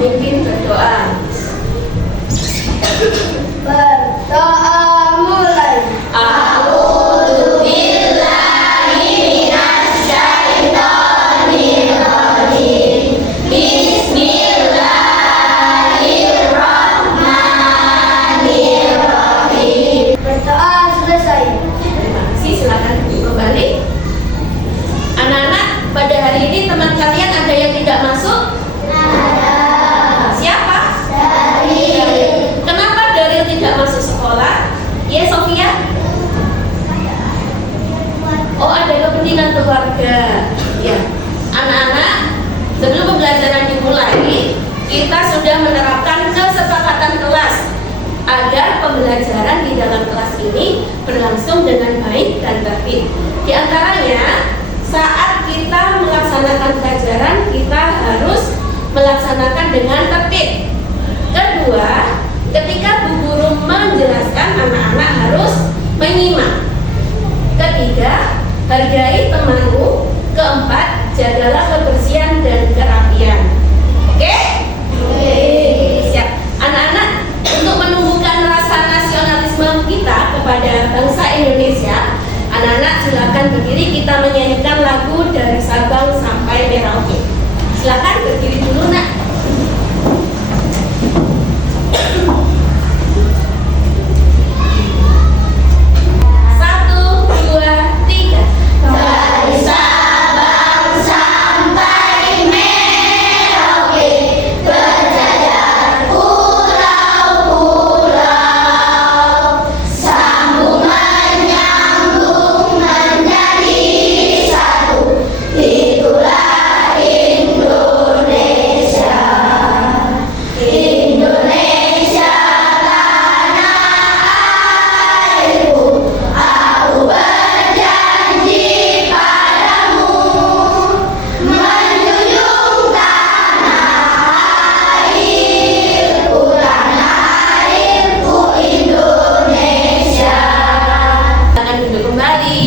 memimpin berdoa. Berdoa mulai. Berdoa selesai. Terima kasih, silakan kembali. Anak-anak, pada hari ini teman kalian ada yang tidak masuk? Siapa? Daryl. Kenapa Daryl tidak masuk sekolah? Ya, Sofia? Oh, ada kepentingan keluarga. Ya, anak-anak, sebelum pembelajaran dimulai, kita sudah menerapkan kesepakatan kelas agar pembelajaran di dalam kelas ini berlangsung dengan baik dan tertib. Di antaranya, saat kita melaksanakan pelajaran, kita harus melaksanakan dengan tertib. Kedua, ketika Bu Guru menjelaskan, anak-anak harus menyimak. Ketiga, hargai temanmu. Keempat, jagalah kebersihan dan kerapian. Oke? Siap. Anak-anak, untuk menumbuhkan rasa nasionalisme kita kepada bangsa Indonesia, anak-anak silakan berdiri, kita menyanyikan lagu dari Sabang sampai Merauke. Silakan berdiri dulu, Nak. Satu, dua, tiga. Dari Sabang sampai Merauke, berjajar pulau-pulau, sambung menyambung menjadi satu. Itulah Indonesia. Indonesia tanah airku, aku berjanji padamu, menjunjung tanah airku Indonesia. Tangan duduk kembali.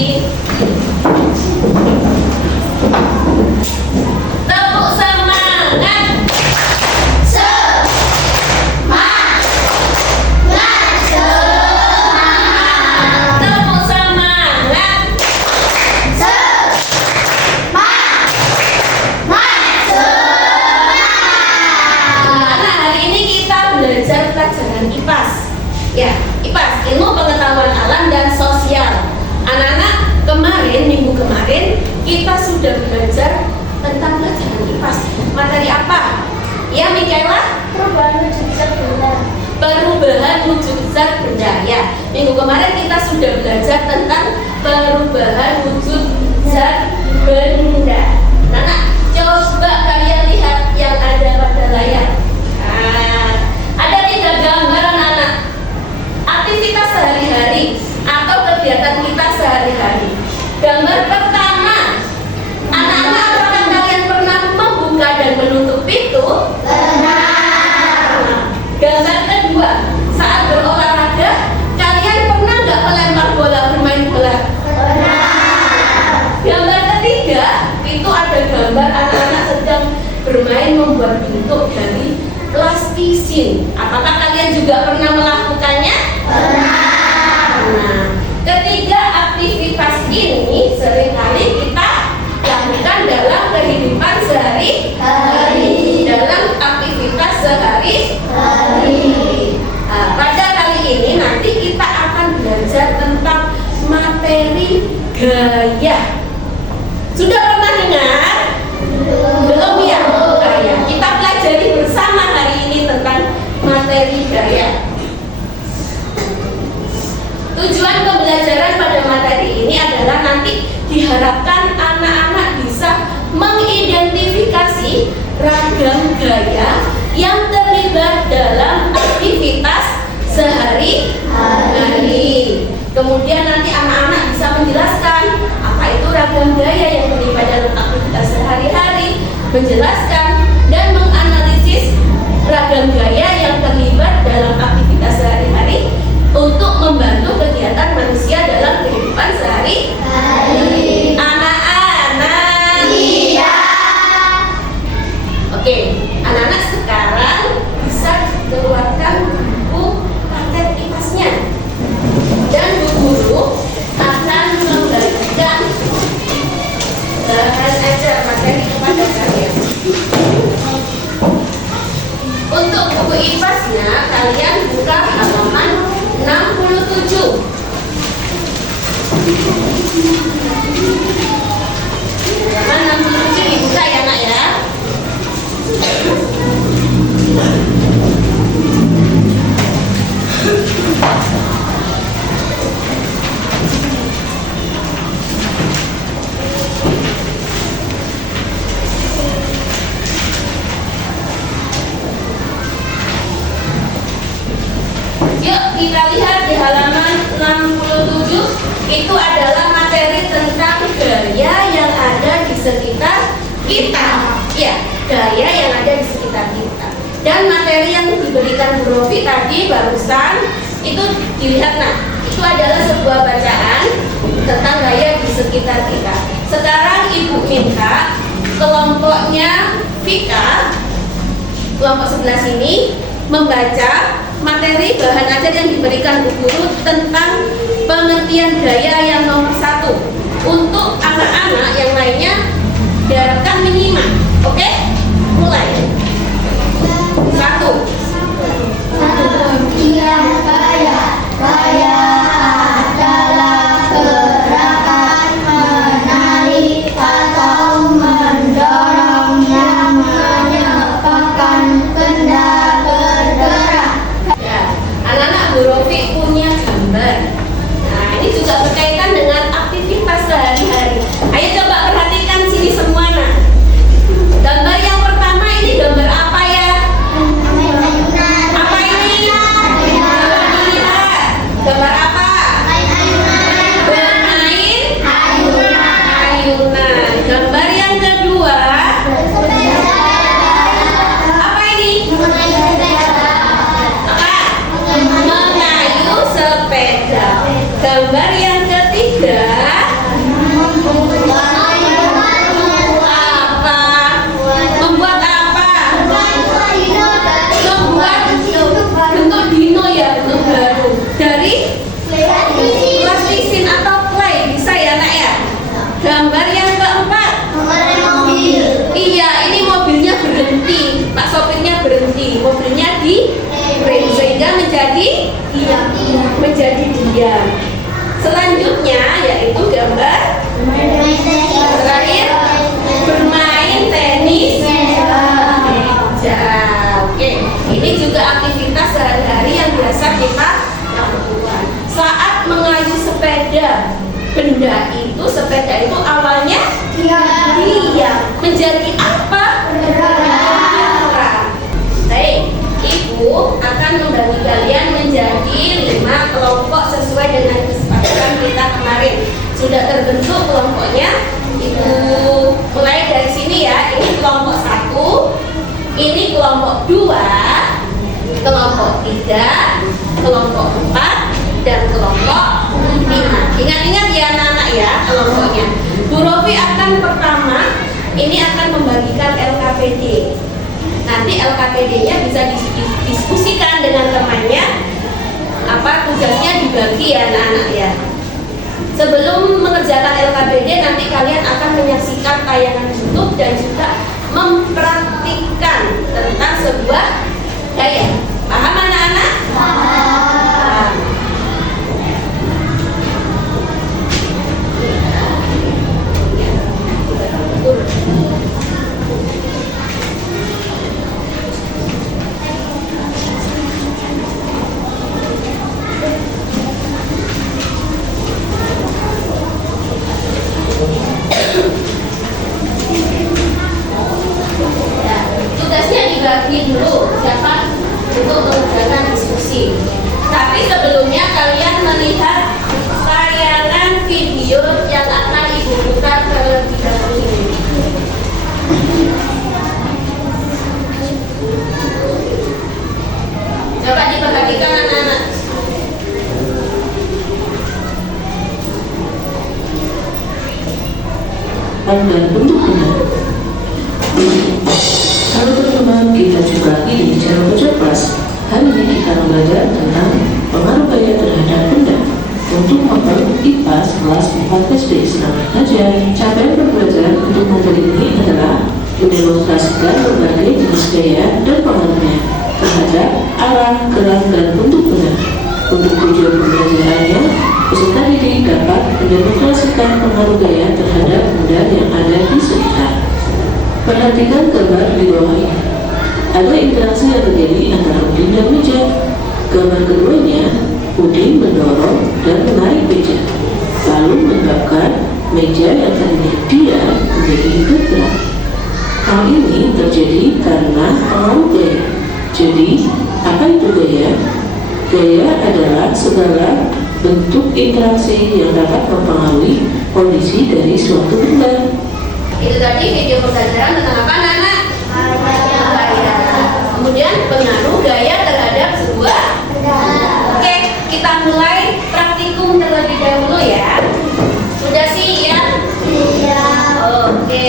Tepuk semangat. Semangat, semangat, Tepuk semangat. Anak, hari ini kita belajar pelajaran IPAS. Ya, IPAS, ilmu pengetahuan alam dan sosial. Anak-anak, minggu kemarin kita sudah belajar tentang pelajaran IPAS. Materi apa? Ya, Mikaela? Perubahan wujud zat benda. Perubahan wujud zat benda. Ya, minggu kemarin kita sudah belajar tentang perubahan wujud zat benda. Nah, coba kalian lihat yang ada pada layar. Nah, ada 3 gambar, anak-anak. Aktivitas sehari-hari atau kegiatan kita sehari-hari. Gambar pertama, anak-anak, apakah kalian pernah membuka dan menutup pintu? Gambar kedua, saat berolahraga, kalian pernah nggak melempar bola, bermain bola? Gambar ketiga, itu ada gambar anak-anak sedang bermain membuat bentuk dari plastisin. Apakah kalian juga pernah melakukannya? Nah, ketiga aktivitas ini seringkali kita lakukan dalam kehidupan sehari-hari, dalam aktivitas sehari-hari. Pada kali ini nanti kita akan belajar tentang materi gaya. Sudah pernah dengar? Belum ya? Gaya. Kita pelajari bersama hari ini tentang materi gaya. Tujuan pembelajaran pada materi ini adalah nanti diharapkan anak-anak bisa mengidentifikasi ragam gaya yang terlibat dalam aktivitas sehari-hari. Kemudian nanti anak-anak bisa menjelaskan apa itu ragam gaya yang terlibat dalam aktivitas sehari-hari, menjelaskan dan menganalisis ragam gaya yang terlibat dalam aktivitas sehari-hari untuk membantu kegiatan manusia dalam kehidupan sehari-hari. Anak-anak. Iya. Oke, anak-anak, sekarang Untuk buku IPAS-nya kalian buka halaman 67. Halaman 67 dibuka ya nak ya. Yuk kita lihat di halaman 67. Itu adalah materi tentang gaya yang ada di sekitar kita. Ya, gaya yang ada di sekitar kita. Dan materi yang diberikan Bu Rofi tadi barusan itu dilihat nah, itu adalah sebuah bacaan tentang gaya di sekitar kita. Sekarang Ibu minta kelompoknya Vika, kelompok sebelah sini, membaca materi bahan ajar yang diberikan Bu Guru tentang pengertian gaya yang nomor 1. Untuk anak-anak yang lainnya diharapkan menyimak. Oke? Mulai. 1. Pengertian gaya. Gaya adalah gerakan menarik atau mendorong yang menyebabkan benda bergerak. Ya, anak-anak Bu Rofi punya gambar. Nah, ini juga berkaitan dengan aktivitas sehari-hari. Ayo coba perhatikan sini semua nah. Gambar yang pertama ini gambar apa ya? Apa ini? Coba dilihat. Gambar apa? Bermain ayunan. Gambar yang kedua, apa ini? Apa? Mengayuh sepeda. Gambar yang ketiga, apa? Membuat apa? Membuat bentuk dino ya, bentuk baru dari plastisin atau clay, bisa ya nak ya. Gambar yang keempat, iya ini mobilnya berhenti, Pak sopirnya berhenti, mobilnya di rem sehingga menjadi diam. Selanjutnya yaitu gambar terakhir, bermain tenis meja. Oke, ini juga aktivitas sehari-hari yang biasa kita lakukan. Saat mengayuh sepeda, benda itu, sepeda itu awalnya diam, menjadi apa? Bergerak. Baik, Ibu akan membagi kalian menjadi 5 kelompok sesuai dengan kesepakatan kita kemarin. Sudah terbentuk kelompoknya. Ibu mulai dari sini ya. Ini kelompok 1, ini kelompok 2, kelompok 3, kelompok 4, dan kelompok 5. Ingat-ingat ya anak-anak ya kelompoknya. Bu Rofi akan pertama ini akan membagikan LKPD. Nanti LKPD-nya bisa didiskusikan dengan temannya. Apa tugasnya dibagi ya anak-anak ya. Sebelum mengerjakan LKPD nanti kalian akan menyaksikan tayangan YouTube dan juga mempraktikkan tentang sebuah gaya. Paham anak-anak? Paham. Tugasnya dibagi dulu siapa untuk mengerjakan diskusi. Tapi sebelumnya kalian melihat tayangan video yang akan Ibu putar terlebih dahulu. Coba diperhatikan anak-anak. Dan bentuk benar. Kalau teman-teman kita juga ini cara bercerdas. Hari ini kita belajar tentang pengaruh gaya terhadap benda. Untuk motor IPAS kelas 4 SD selamat belajar. Capaian pembelajaran untuk model ini adalah mendemonstrasikan berbagai jenis gaya dan pengaruhnya. arah, gerak, dan bentuk benar. Untuk tujuan pembelajarannya, peserta didik dapat mendemonstrasikan pengaruh gaya terhadap benda yang ada di sekitar. Perhatikan gambar di bawah ini. Ada interaksi yang terjadi antara Udin dan meja. Gambar keduanya, Udin mendorong dan menarik meja, lalu menyebabkan meja yang tadinya diam menjadi bergerak. Hal ini terjadi karena pengaruh gaya. Jadi, apa itu gaya? Gaya adalah segala bentuk interaksi yang dapat mempengaruhi kondisi dari suatu benda. Itu tadi video pembelajaran tentang apa, anak-anak? Gaya. Kemudian pengaruh gaya terhadap sebuah benda. Oke, kita mulai praktikum terlebih dahulu ya. Sudah siap? Iya. Oke,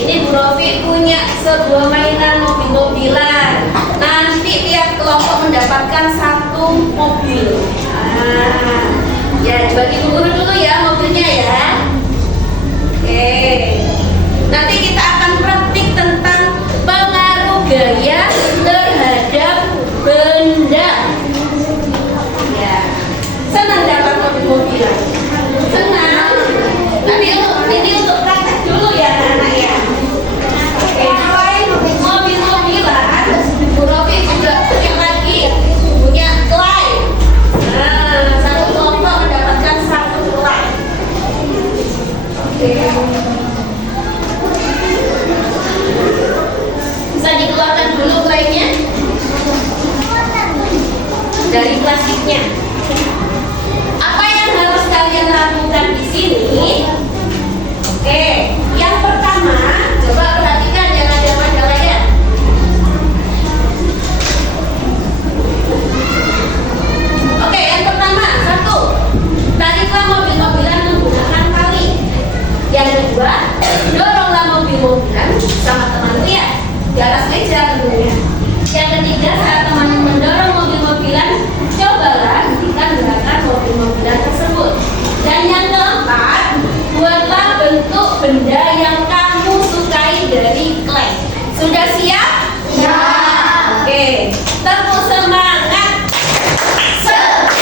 ini Bu Rofi punya sebuah mainan mobil-mobilan. Nanti tiap kelompok mendapatkan satu mobil. Ya, bagi Bu Guru dulu ya mobilnya ya. Oke, nanti kita akan praktik tentang pengaruh gaya terhadap benda. Ya, senang dapat mobil-mobilan. Senang. Tapi ini untuk praktek dulu ya anak-anak ya. Oke, selain mobil-mobilan, Bu Rofi juga punya lagi, punya kelai. Nah, satu kelompok mendapatkan satu kelai. Oke. Bisa dikeluarkan dulu kelainya dari plastiknya. Apa yang harus kalian lakukan di sini? Oke, yang pertama, coba perhatikan yang ada majalahnya. Oke, yang pertama, satu, tariklah mobil-mobilan menggunakan tali. Yang kedua, doronglah mobil-mobilan sama teman lihat di atas meja tentunya. Yang ketiga, saat teman mendorong mobil-mobilan, cobalah hentikan gerakan mobil-mobilan tersebut. Dan yang keempat, buatlah bentuk benda yang kamu sukai dari clay. Sudah siap? Ya. Oke, tepuk semangat. Satu,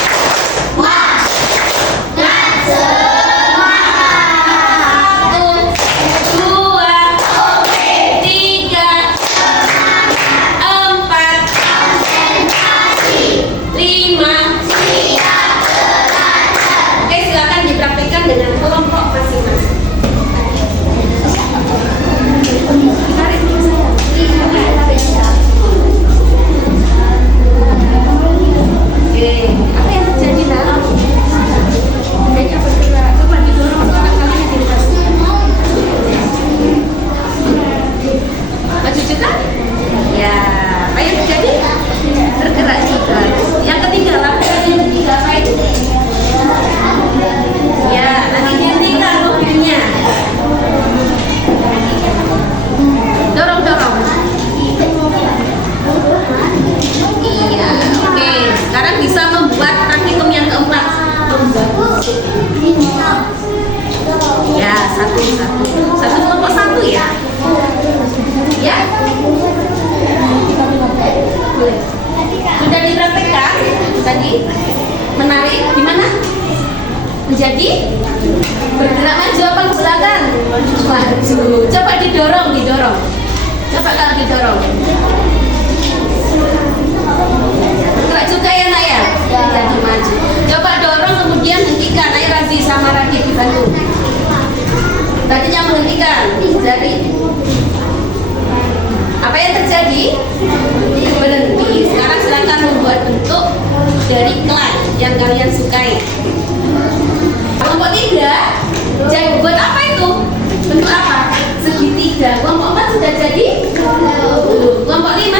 dua, tiga, empat, lima. Oke, silakan dipraktikkan dengan kelompok masing-masing. Oke, apa yang terjadi nak? Kayaknya bergerak. Coba didorong tangan kalian di atas. Maju juga? Ya, apa yang terjadi? Tergerak juga. Yang ketiga, lakukan yang ketiga apa itu? Ya, nanti dihentikan mobilnya. Dorong-dorong. Iya, oke. Sekarang bisa membuat praktikum yang keempat. Ya, satu kelompok satu ya. Ya. Sudah dipraktekkan tadi? Menarik gimana? Menjadi bergerak maju apa ke belakang? Maju. Coba didorong. Coba kalau didorong. Bergerak juga ya nak ya? Jadi maju. Coba dorong kemudian hentikan. Ayo Razi sama Radit dibantu. Tadinya menghentikan. Jadi apa yang terjadi? Berhenti. Sekarang silakan membuat bentuk dari clay yang kalian sukai. Kelompok 3, jadi buat apa itu? Bentuk apa? Segitiga. Kelompok 4 sudah jadi? Kelompok 5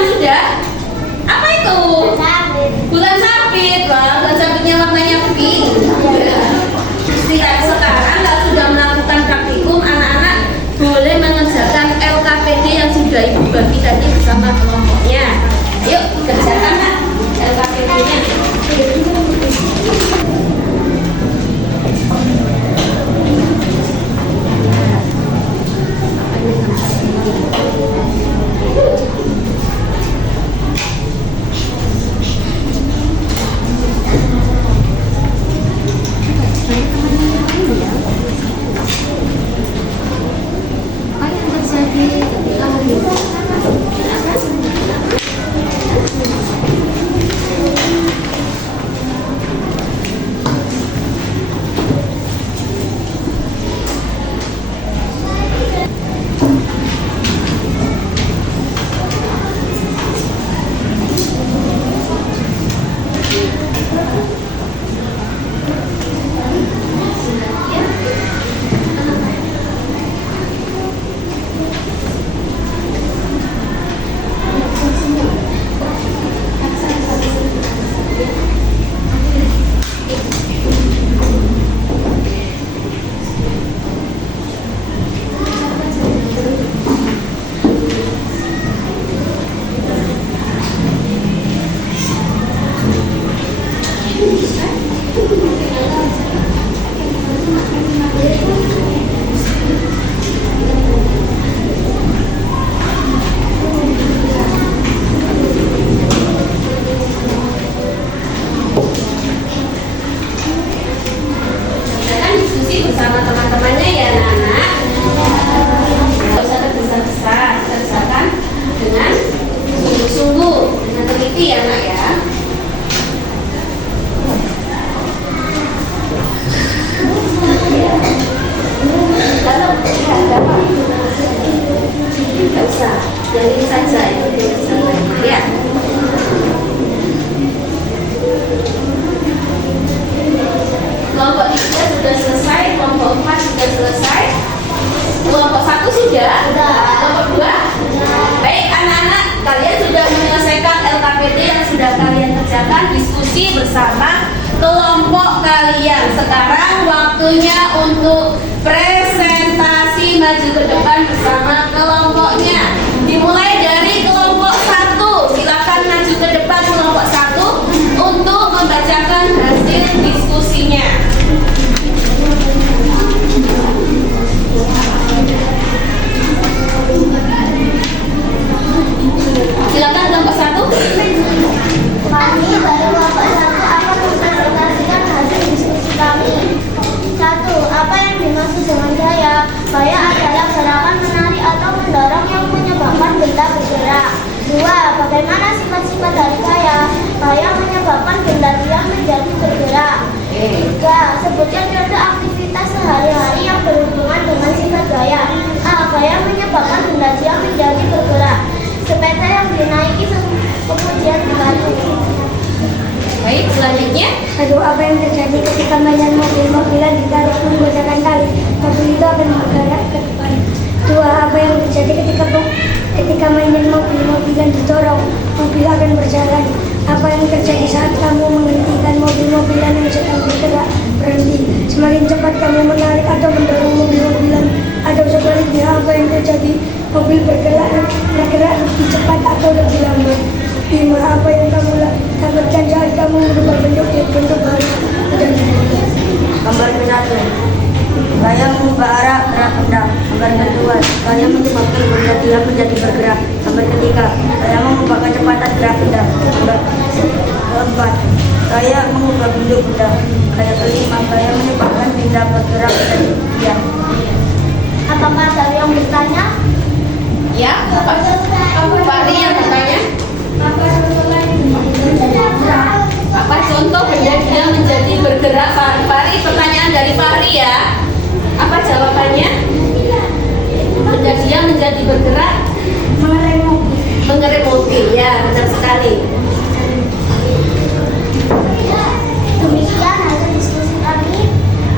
teliti ya nak ya. Tidak usah, yang ini saja itu ya. Kelompok 3 sudah selesai, kelompok 4 sudah selesai, kelompok 1 sudah, kelompok 2. Baik anak-anak, kalian sudah menyelesaikan LKPD yang sudah kalian kerjakan, diskusi bersama kelompok kalian. Sekarang waktunya untuk presentasi maju ke depan bersama kelompoknya. Dimulai dari kelompok 1. Silakan maju ke depan kelompok 1 untuk membacakan hasil diskusinya. Silakan kelompok 1. Kami dari kelompok 1 akan mempresentasikan hasil diskusi kami. 1. Apa yang dimaksud dengan gaya? Gaya adalah gerakan menarik atau mendorong yang menyebabkan benda bergerak. 2. Bagaimana sifat-sifat dari gaya? Gaya menyebabkan benda diam menjadi bergerak. 3. Sebutkan contoh aktivitas sehari-hari yang berhubungan dengan sifat gaya. A. Gaya menyebabkan benda diam menjadi bergerak. Sepeda yang dinaiki kemudian diganti. Baik, selanjutnya. Aduh, apa yang terjadi ketika mainan mobil-mobilan ditarik menggunakan tali? Mobil itu akan bergerak ke depan. 2. Apa yang terjadi ketika mainan mobil-mobilan didorong? Mobil akan berjalan. Apa yang terjadi saat kamu menghentikan mobil-mobilan yang sedang bergerak? Berhenti. Semakin cepat kamu menarik atau mendorong mobil-mobilan atau sebaliknya, apa yang terjadi? Mobil bergerak lebih cepat atau lebih lambat. 5. Apa yang kamu dapatkan saat kamu merubah bentuk baru dan Gambar ke-1. Gaya mengubah arah gerak benda. Gambar ke-2. Gaya menyebabkan benda diam menjadi bergerak. Gambar ke-3. Gaya mengubah kecepatan gerak benda. Gambar ke-4. Gaya mengubah bentuk benda. Gaya ke-5. Gaya menyebabkan benda bergerak menjadi diam. apakah ada yang bertanya? Ya, Fahri yang bertanya. Apa contoh benda dia menjadi bergerak? Fahri, pertanyaan dari Fahri ya. Apa jawabannya? Benda dia menjadi bergerak mengerem mobil. Ya, benar sekali. Demikian hasil diskusi kami.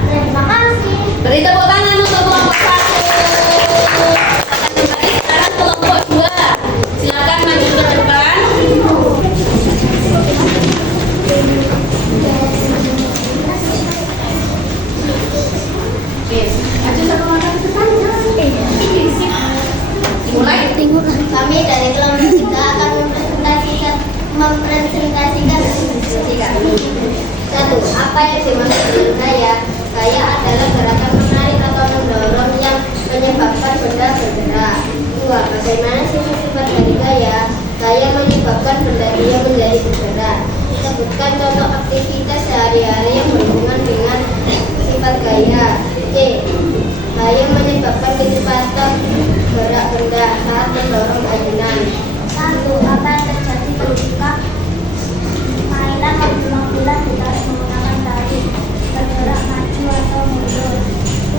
Terima kasih. Beri tepuk tangan untuk kelompok 1. Sekarang kelompok 2. Silakan maju ke depan. Maju satu langkah ke depan. Dimulai. Kami dari kelompok 3 akan mempresentasikan diskusi kami. 1. Apa yang dimaksud dengan gaya? Gaya adalah gerakan menarik atau mendorong yang menyebabkan benda bergerak. 2. Bagaimana sifat-sifat dari gaya? Gaya menyebabkan benda dia menjadi bergerak. Sebutkan contoh aktivitas sehari-hari yang berhubungan dengan sifat gaya. C. Gaya menyebabkan kecepatan gerak benda saat mendorong ayunan. 1. Apa yang terjadi ketika mainan mobil-mobilan ditarik menggunakan tali, bergerak maju atau mundur?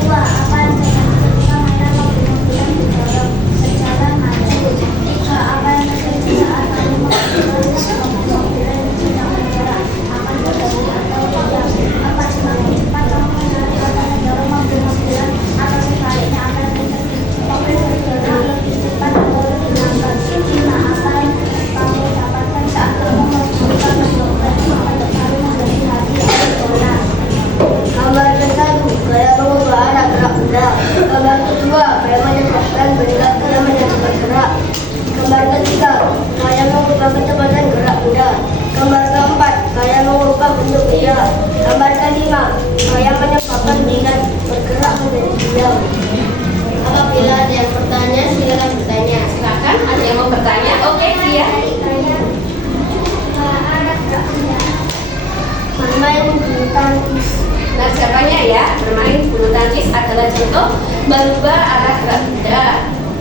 2. Apa yang terjadi ketika mainan mobil-mobilan didorong, berjalan maju? 3. Apa yang terjadi saat kamu menggunakan mobil-mobilan yang sedang bergerak, akan berhenti atau diam? Apa semakin cepat kamu menarik atau mendorong mobil-mobilan atau sebaliknya, apa yang terjadi? Mobil bergerak lebih cepat atau lebih lambat? 5. Apa yang kamu dapatkan saat kamu merubah bentuk baru menjadi hati atau bola? Gambar ke-1. Gaya mengubah arah gerak benda. Gambar ke-2. Gaya menyebabkan benda diam menjadi bergerak. Gambar ke-3. Gaya mengubah kecepatan gerak benda. Gambar ke-4. Gaya mengubah bentuk benda. Gambar ke-5. Gaya menyebabkan benda bergerak menjadi diam. Apabila ada yang bertanya, silakan bertanya. Silakan, ada yang mau bertanya? Oke, dia. Bermain bulu tangkis. Nah, siapanya ya? Bermain bulu tangkis adalah contoh merubah arah gerak benda.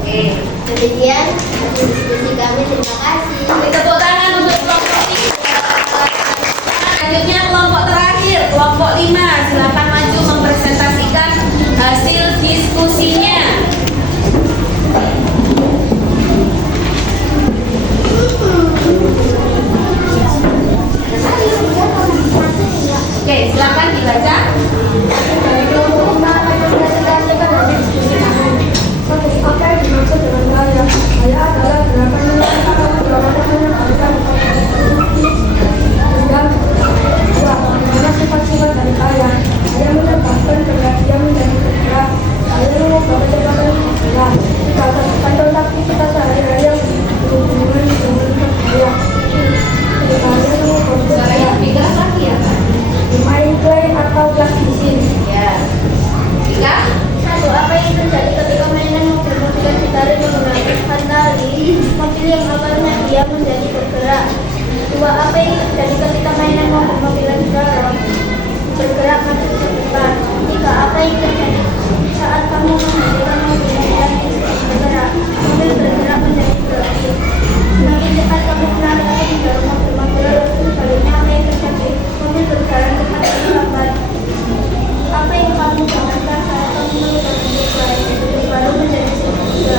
Oke. Demikian hasil diskusi kami. Terima kasih. Beri tepuk tangan untuk kelompok bergerak. 2. Apa yang terjadi ketika mainan mobil-mobilan dorong bergerak maju ke depan? 3. Apa yang terjadi saat kamu menghentikan mobil-mobilan yang sedang bergerak? Mobil bergerak menjadi berhenti. Semakin cepat kamu berlari atau mendorong mobil-mobilan, sebaliknya apa yang terjadi? Mobil berjalan cepat dan lambat. Apa yang kamu lakukan saat kamu melakukan mobil baru menjadi segera?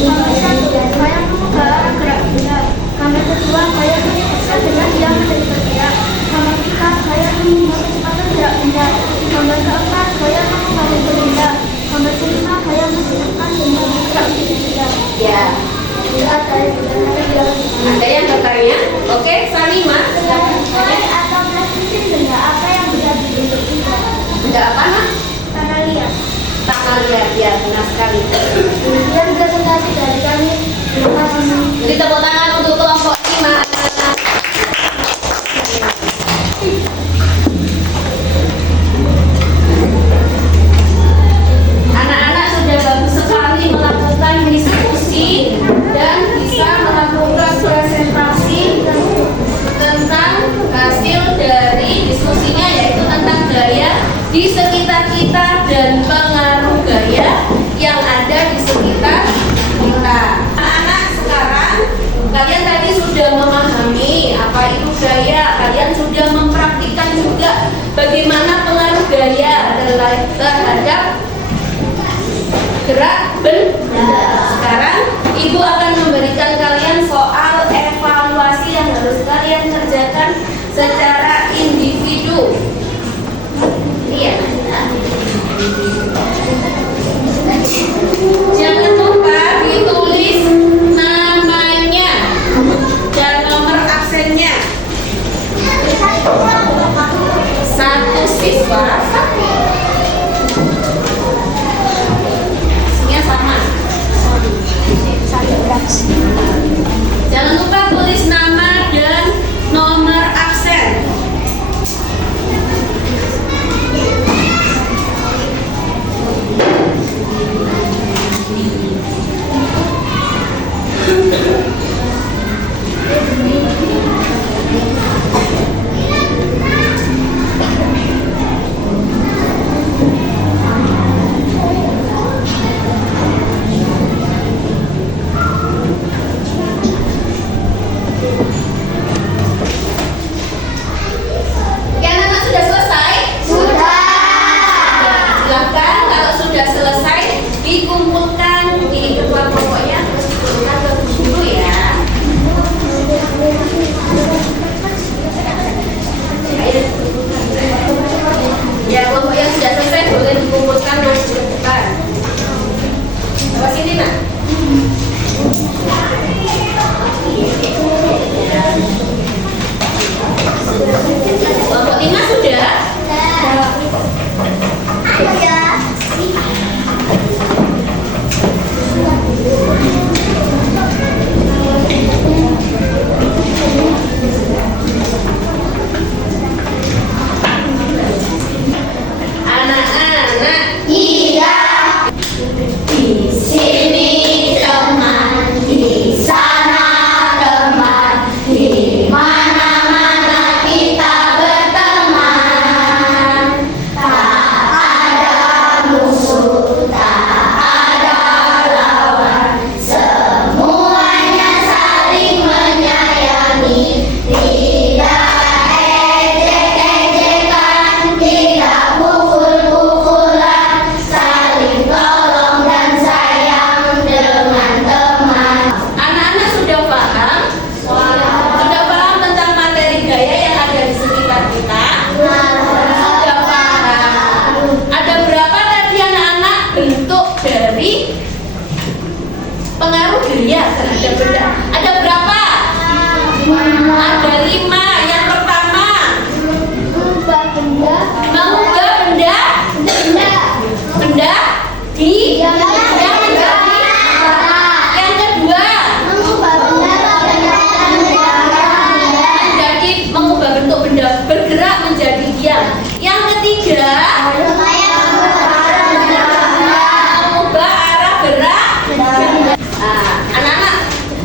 Nomor 1, saya mengubah arah gerak benda. Nomor 2, saya menyebutkan dengan yang menjadi bergerak. Nomor 3, saya mengubah kecepatan gerak benda. Nomor 4, saya mengubah bentuk benda. Nomor 5, saya menyebutkan dengan gerak benda. Ya, ada yang bertanya? Oke, Salimah. Selain atau mesin benda, apa yang bisa dibentuk benda? Benda apa, Nak? Tanah liat. Tanah liat, ya, benar sekali. Demikian presentasi dari kami. Terima kasih. Jadi tepuk tangan untuk kelompok 5. Anak-anak sudah bagus sekali melakukan diskusi dan bisa melakukan presentasi tentang hasil dari diskusinya, yaitu tentang gaya di sekitar kita dan pengaruh gaya yang ada di sekitar kita. Anak-anak, sekarang kalian tadi sudah memahami apa itu gaya, kalian sudah mempraktikkan juga bagaimana pengaruh gaya terhadap gerak benda. Sekarang Ibu akan memberikan kalian soal evaluasi yang harus kalian kerjakan secara individu. Iya. Jangan lupa ditulis namanya dan nomor absennya. 1 siswa isinya sama. Jangan lupa tulis nama dan nomor absen.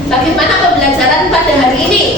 Bagaimana pembelajaran pada hari ini?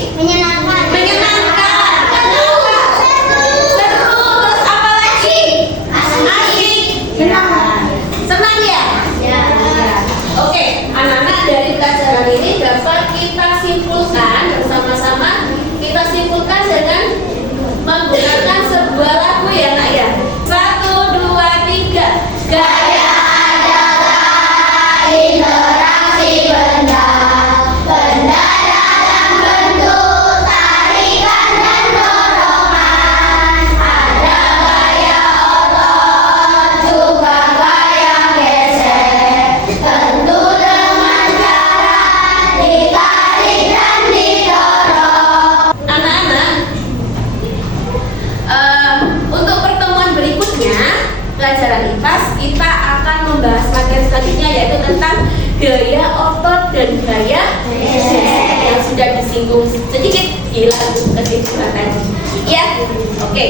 sedikit hilang kesimpulan tadi. Ya, oke.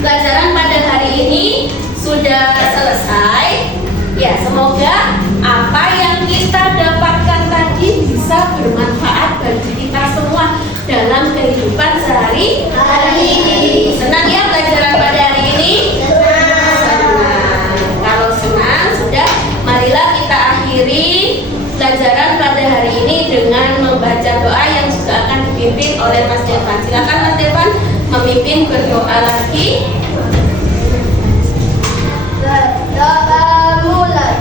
Pelajaran pada hari ini sudah selesai. Ya, semoga apa yang kita dapatkan tadi bisa bermanfaat bagi kita semua dalam kehidupan sehari-hari. Senang ya pelajaran pada hari ini? Senang. Kalau senang, sudah marilah kita akhiri pelajaran pada hari ini dengan membaca doa yang juga akan dipimpin oleh Mas Devan. Silakan Mas Devan memimpin berdoa lagi. Doa mulai.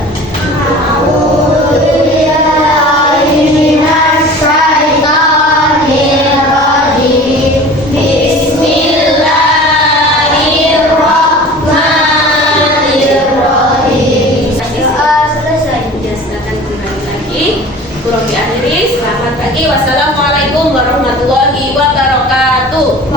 Kurang diakhiri, selamat pagi, wassalamualaikum warahmatullahi wabarakatuh.